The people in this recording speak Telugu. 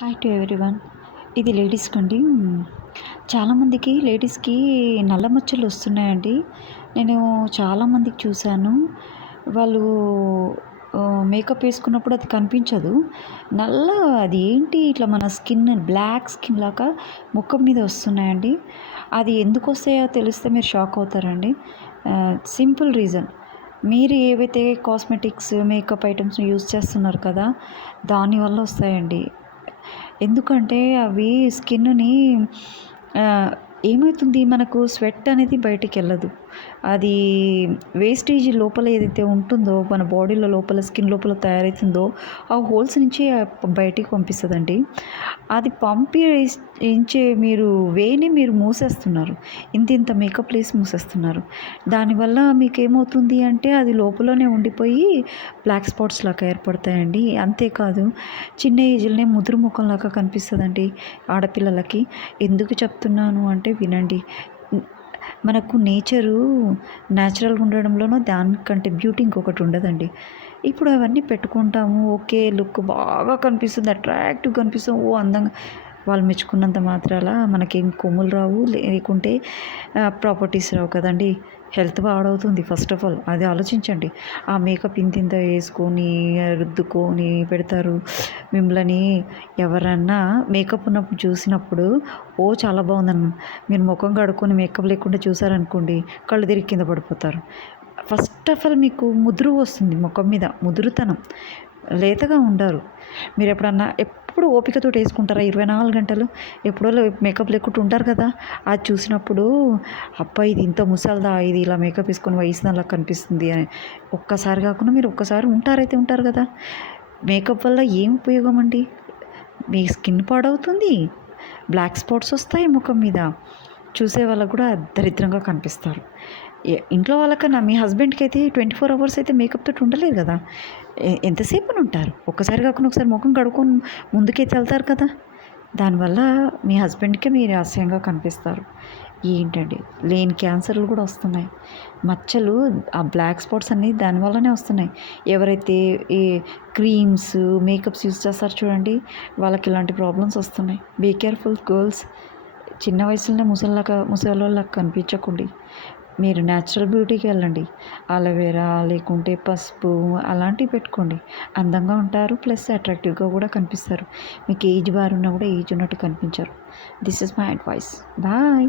Hi to everyone. ఇది లేడీస్కి అండి. చాలామందికి లేడీస్కి నల్ల మచ్చలు వస్తున్నాయండి. నేను చాలామందికి చూశాను. వాళ్ళు మేకప్ వేసుకున్నప్పుడు అది కనిపించదు. నల్ల అది ఏంటి ఇట్లా మన స్కిన్ బ్లాక్ స్కిన్ లాగా ముఖం మీద వస్తున్నాయండి. అది ఎందుకు వస్తాయో తెలిస్తే మీరు షాక్ అవుతారండి. సింపుల్ రీజన్, మీరు ఏవైతే కాస్మెటిక్స్ మేకప్ ఐటమ్స్ యూజ్ చేస్తున్నారు కదా, దానివల్ల వస్తాయండి. ఎందుకంటే అవి స్కిన్‌ని ఏమైతుంది, మనకు స్వెట్ అనేది బయటికెళ్ళదు. అది వేస్టేజ్ లోపల ఏదైతే ఉంటుందో మన బాడీలో లోపల స్కిన్ లోపల తయారైతుందో ఆ హోల్స్ నుంచి బయటికి పంపిస్తదండి. అది పంపించే వేని మీరు మూసేస్తున్నారు. ఇంతింత మేకప్ లేసి మూసేస్తున్నారు. దానివల్ల మీకేమవుతుంది అంటే అది లోపలనే ఉండిపోయి బ్లాక్ స్పాట్స్ లాగా ఏర్పడతాయండి. అంతేకాదు చిన్న ఏజ్‌లోనే ముదురు ముఖంలాగా కనిపిస్తదండి ఆడపిల్లలకి. ఎందుకు చెప్తున్నాను అంటే వినండి. మనకు న్యాచురల్గా ఉండడంలోనో దానికంటే బ్యూటీ ఇంకొకటి ఉండదండి. ఇప్పుడు అవన్నీ పెట్టుకుంటాము, ఓకే, లుక్ బాగా కనిపిస్తుంది, అట్రాక్టివ్గా కనిపిస్తాం, ఓ అందంగా. వాళ్ళు మెచ్చుకున్నంత మాత్రాల మనకేం కొమ్ములు రావు, లేకుంటే ప్రాపర్టీస్ రావు కదండి. హెల్త్ పాడవుతుంది ఫస్ట్ ఆఫ్ ఆల్, అది ఆలోచించండి. ఆ మేకప్ ఇంతింత వేసుకొని రుద్దుకొని పెడతారు. మిమ్మల్ని ఎవరన్నా మేకప్ ఉన్నప్పుడు చూసినప్పుడు ఓ చాలా బాగుందని, మీరు ముఖం కడుక్కొని మేకప్ లేకుండా చూసారనుకోండి, కళ్ళు తిరిగి కింద పడిపోతారు. ఫస్ట్ ఆఫ్ ఆల్ మీకు ముదురు వస్తుంది, ముఖం మీద ముదురుతనం, లేతగా ఉండరు. మీరు ఎప్పుడన్నా ఎప్పుడు ఓపికతోటి వేసుకుంటారా 24 గంటలు? ఎప్పుడో మేకప్ లేకుండా ఉంటారు కదా, అది చూసినప్పుడు అబ్బా ఇది ఇంత ముసల్దా, ఇది ఇలా మేకప్ వేసుకొని వయసుదానిలా కనిపిస్తుంది అని ఒక్కసారి కాకుండా మీరు ఒక్కసారి ఉంటారు కదా. మేకప్ వల్ల ఏం ఉపయోగం అండి? మీ స్కిన్ పాడవుతుంది, బ్లాక్ స్పాట్స్ వస్తాయి ముఖం మీద, చూసే వాళ్ళకు కూడా దరిద్రంగా కనిపిస్తారు. ఇంట్లో వాళ్ళకన్నా మీ హస్బెండ్కి అయితే 24 అవర్స్ అయితే మేకప్ తోటి ఉండలేరు కదా. ఎంతసేపు అని ఉంటారు? ఒక్కసారి కాకుండా ఒకసారి ముఖం కడుక్కొని ముందుకైతే వెళ్తారు కదా. దానివల్ల మీ హస్బెండ్కే మీరు అసహ్యంగా కనిపిస్తారు. ఏంటండి, లేని క్యాన్సర్లు కూడా వస్తున్నాయి. మచ్చలు, ఆ బ్లాక్ స్పాట్స్ అన్నీ దానివల్లనే వస్తున్నాయి. ఎవరైతే ఈ క్రీమ్స్ మేకప్స్ యూజ్ చేస్తారో చూడండి, వాళ్ళకి ఇలాంటి ప్రాబ్లమ్స్ వస్తున్నాయి. Be careful girls. చిన్న వయసులోనే ముసలోళ్ళకి కనిపించకండి. మీరు న్యాచురల్ బ్యూటీకి వెళ్ళండి. అలోవెరా లేకుంటే పసుపు అలాంటివి పెట్టుకోండి. అందంగా ఉంటారు, ప్లస్ అట్రాక్టివ్గా కూడా కనిపిస్తారు. మీకు ఏజ్ బారున్నా కూడా ఏజ్ ఉన్నట్టు కనిపించరు. This is my advice. Bye.